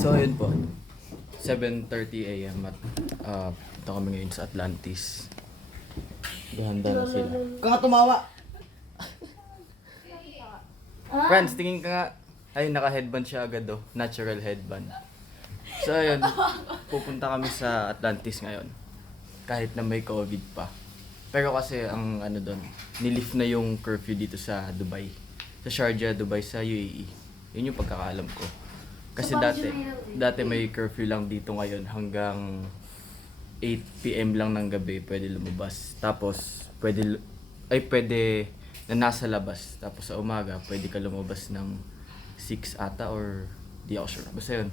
So ayun po, 7:30 AM at ito kami ngayon sa Atlantis. Gahanda na sila. Kung tumawa. Friends, tingin ka nga. Ay, naka-headband siya agad oh. Natural headband. So ayun, pupunta kami sa Atlantis ngayon. Kahit na may COVID pa. Pero kasi ang ano doon, nilift na yung curfew dito sa Dubai. Sa Sharjah, Dubai, sa UAE. Yun yung pagkakaalam ko. Kasi dati may curfew lang dito ngayon hanggang 8 PM lang ng gabi pwede lumabas. Tapos pwede na nasa labas. Tapos sa umaga pwede ka lumabas ng 6 ata or di ako sure. Basta yun.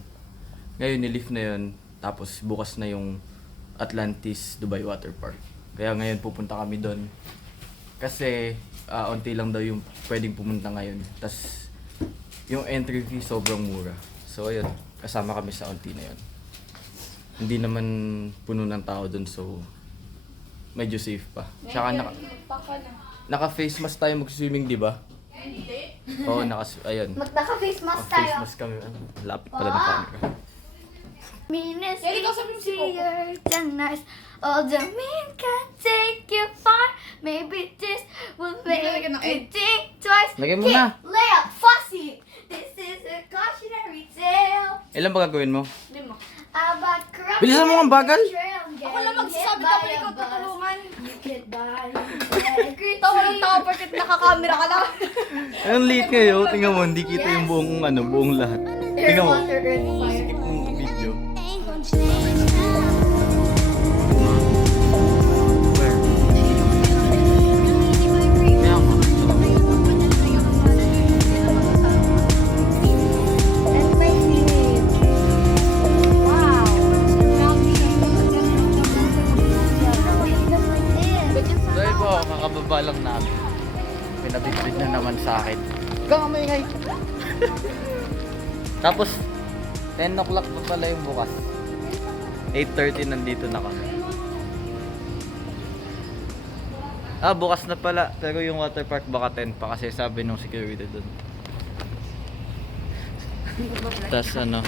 Ngayon nilift na yun. Tapos bukas na yung Atlantis Dubai WATERPARK. Kaya ngayon pupunta kami doon. Kasi onti lang daw yung pwedeng pumunta ngayon. Tapos yung entry fee sobrang mura. So ayun, kasama kami sa onti na yun. Hindi naman puno ng tao doon, so medyo safe pa. Tsaka naka-face mask tayo mag-swimming, di ba? Hindi. Oo, ayun. Naka-face mask tayo. Naka-face mask kami. Lapit pala ng camera. Minus easier than nice. All the men can take you far. Maybe this will make you think twice. Lagyan mo na. Lay up, fussy. This is a cautionary tale. Ilan ba gagawin mo? 5. About corruption. Bilisan mo ang bagal. Ako lang magsasabi, tapos ikaw tutulungan. You can buy. Tawa ng tawa porket nakakamera ka lang. Ang late ngayon. Tingnan mo, hindi kita yung buong lahat. Tingnan mo. Water, earth, fire. Skip mong video. Kakababa lang namin. Pinabitbit na naman sa akin. Ikaw may ngay. Tapos 10 o'clock pa pala yung bukas. 8:30 nandito na kami. Bukas na pala. Pero yung waterpark baka 10 pa kasi sabi nung security dun. Tas ano,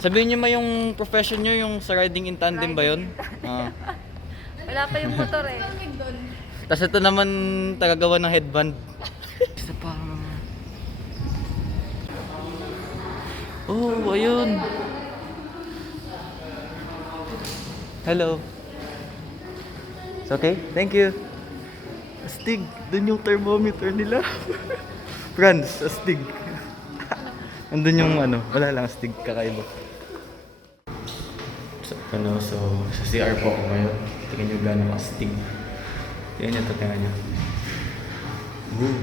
sabihin nyo ma yung profession nyo, yung sa riding in tandem ba yun? Wala pa yung motor eh. Tas ito naman tagagawa ng headband. Isa pa. Oh, ayun. Hello. It's okay? Thank you. Astig. Doon yung thermometer nila. Franz, astig. Andun yung ano, wala lang astig, kakaiba. So, sa CR po ako ngayon. Tingnan nyo gano'ng astig. Tingnan nyo ito, tingnan nyo. Woo!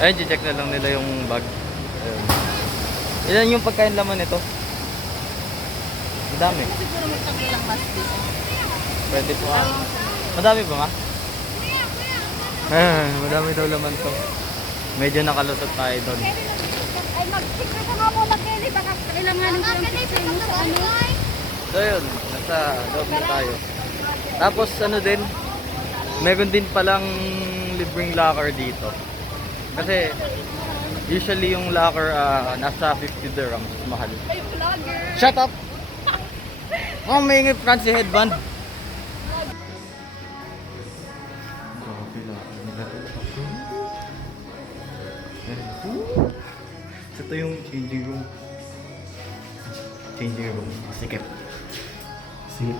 Ayun, check na lang nila yung bag. Ayun. Ilan yung pagkain laman nito? Madami. Siguro may tagilang mas dito. Pwede po madami ba ma? Madami daw laman to. Medyo nakalusot tayo doon. Ay, mag-check ka nga po mag-Kelly. Baka kailanganin ko yung picture mo sa ano. So yun, nasa loob na tayo. Tapos ano din, meron din palang libreng locker dito. Kasi usually yung locker nasa 50 dirhams, mahal. Ay, vlogger. Shut up! Oh, may ingay Francie headband. Ito yung changing room. Changing room. Sikip. Sikip.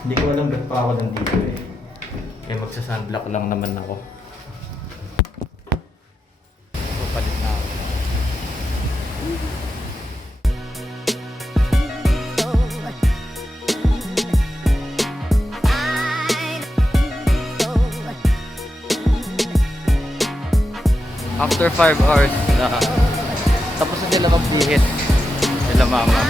Hindi ko alam ba't pa ako nandito eh. Kaya magsa-sunblock lang naman ako. So, palit na ako. After 5 hours na tapos na sila magbihis. Sila mama.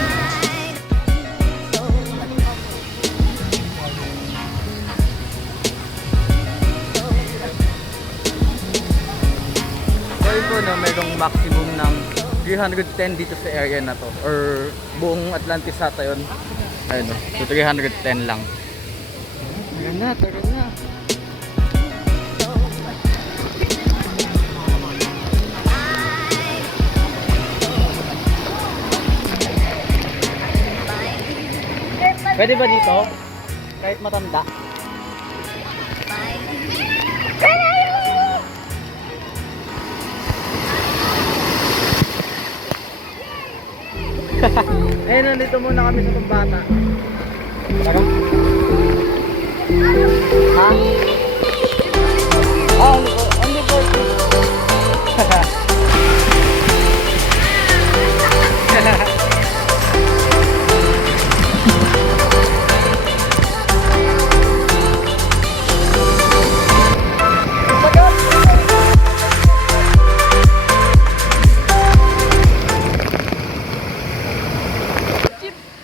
Sorry po na mayroong maximum ng 310 dito sa area na to. Or buong Atlantis ata yun. Ayun o. So 310 lang. Tara na, tara na. Pwede ba dito? Kahit matanda? Eh, nandito muna kami sa pambata. Tara. Ha? Ah, ano po?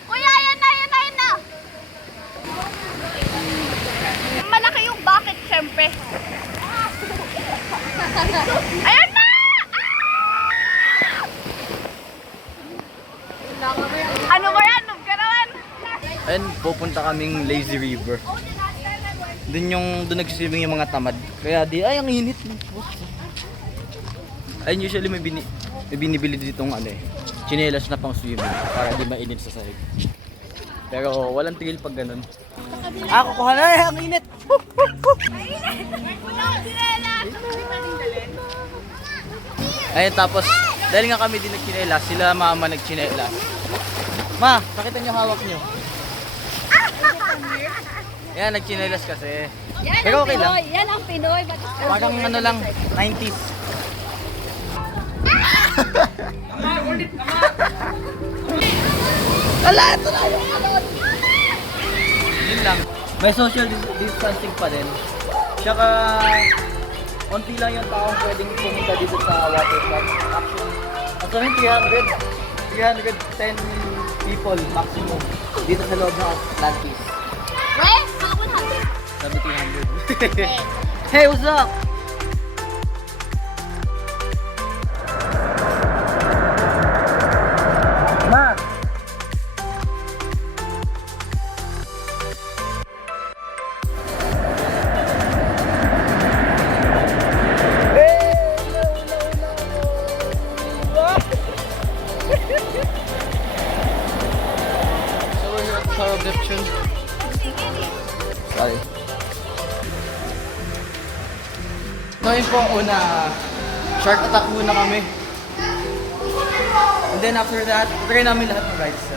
Kuya, ayan na, ayan na, ayan na! Malaki yung bucket, syempre. Ayan na! Ano ba yan? Noob ka naman! Ayun, pupunta kaming Lazy River. Doon nagsiswimming yung mga tamad. Kaya ay, ang init. Ayun, usually may binibili ditong tsinelas na pang swimming para di mainit sa sahig. Pero walang tigil pag ganun. Ah, kukuha na eh, ang init! Ayun, tapos dahil nga kami din nagtsinelas, sila mama nagtsinelas. Ma, pakita niyo hawak niyo. Yan, nagtsinelas kasi. Yan Pero ang okay lang. Pinoy. Yan ang Pinoy. Parang ano lang, 90s. Ala, ito na yung alon! Yun lang. May social distancing pa din. Tsaka, konti lang yung taong pwedeng pumunta dito sa waterpark. Actually, 310 people maximum dito sa loob ng Atlantis. Weh, mga 100. Sabi 300. Hey, what's up? Ma! So we're here at Tower of Neptune. Sorry. So yun po ang una, shark attack muna kami. And then after that, try namin lahat ng rides. So.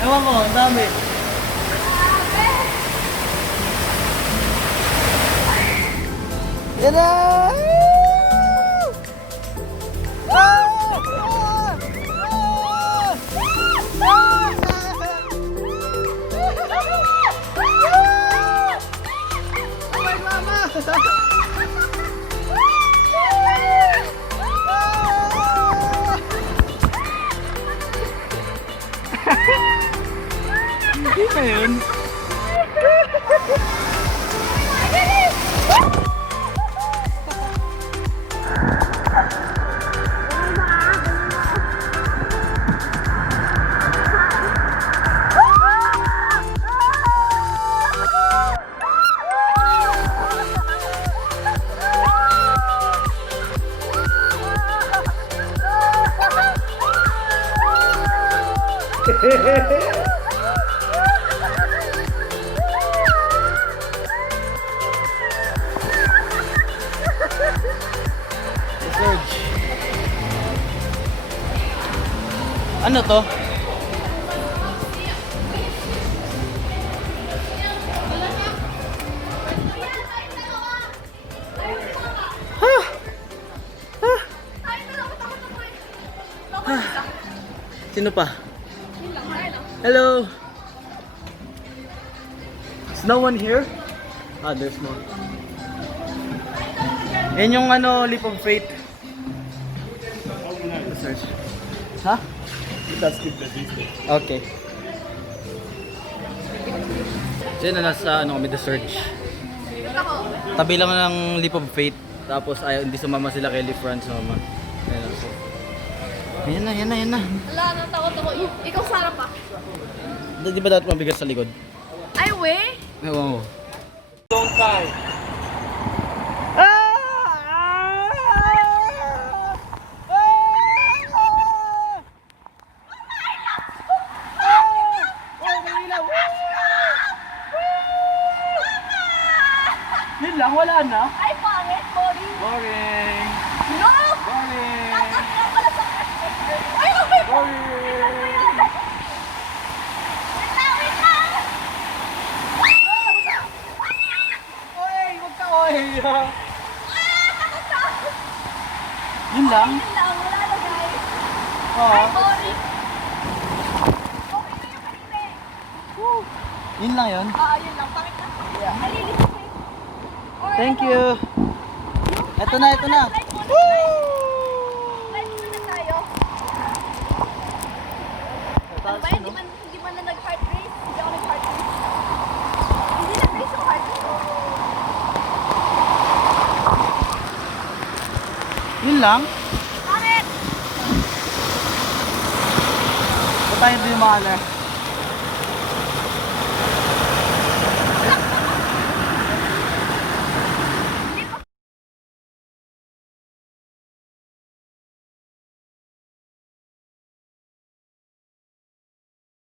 Ewan ko, ang dami. Yan na! Hindi na yun. Ano to? Sino pa? Hello! Is no one here? Ah, there's no. Yan yung ano, Leap of Faith. Search. Ha? Okay. So yun na, nasa ano kami, the search. Tabi lang ng Leap of Faith. Tapos ayaw, hindi sumama sila kay Leaf Run, sumama. Ayan na. Ayan na, ayan na, ayan na. Wala, nang takot ako. Ikaw sarap pa. Di ba dapat mabigat sa likod? Ay, we? Ewan mo. Don't cry. Yun lang, wala na. Ay, pangit, boring. Boring. No! Boring. Ay, okay. Boring. Oy, wag ka oy. Yun lang. Yun lang, wala na, guys. Oo. Ay, boring. Okay na yung kanina eh. Yun lang yun. Yun lang, pangit na. Nalilis ko eh. Thank you. Ito na, ito na. Live muna tayo. Ano ba yun? Hindi man na nag-heart race? Hindi ako nag-heart race. Hindi nag-race yung heart race. Yun lang. Bakit? Ba't tayo di maalas?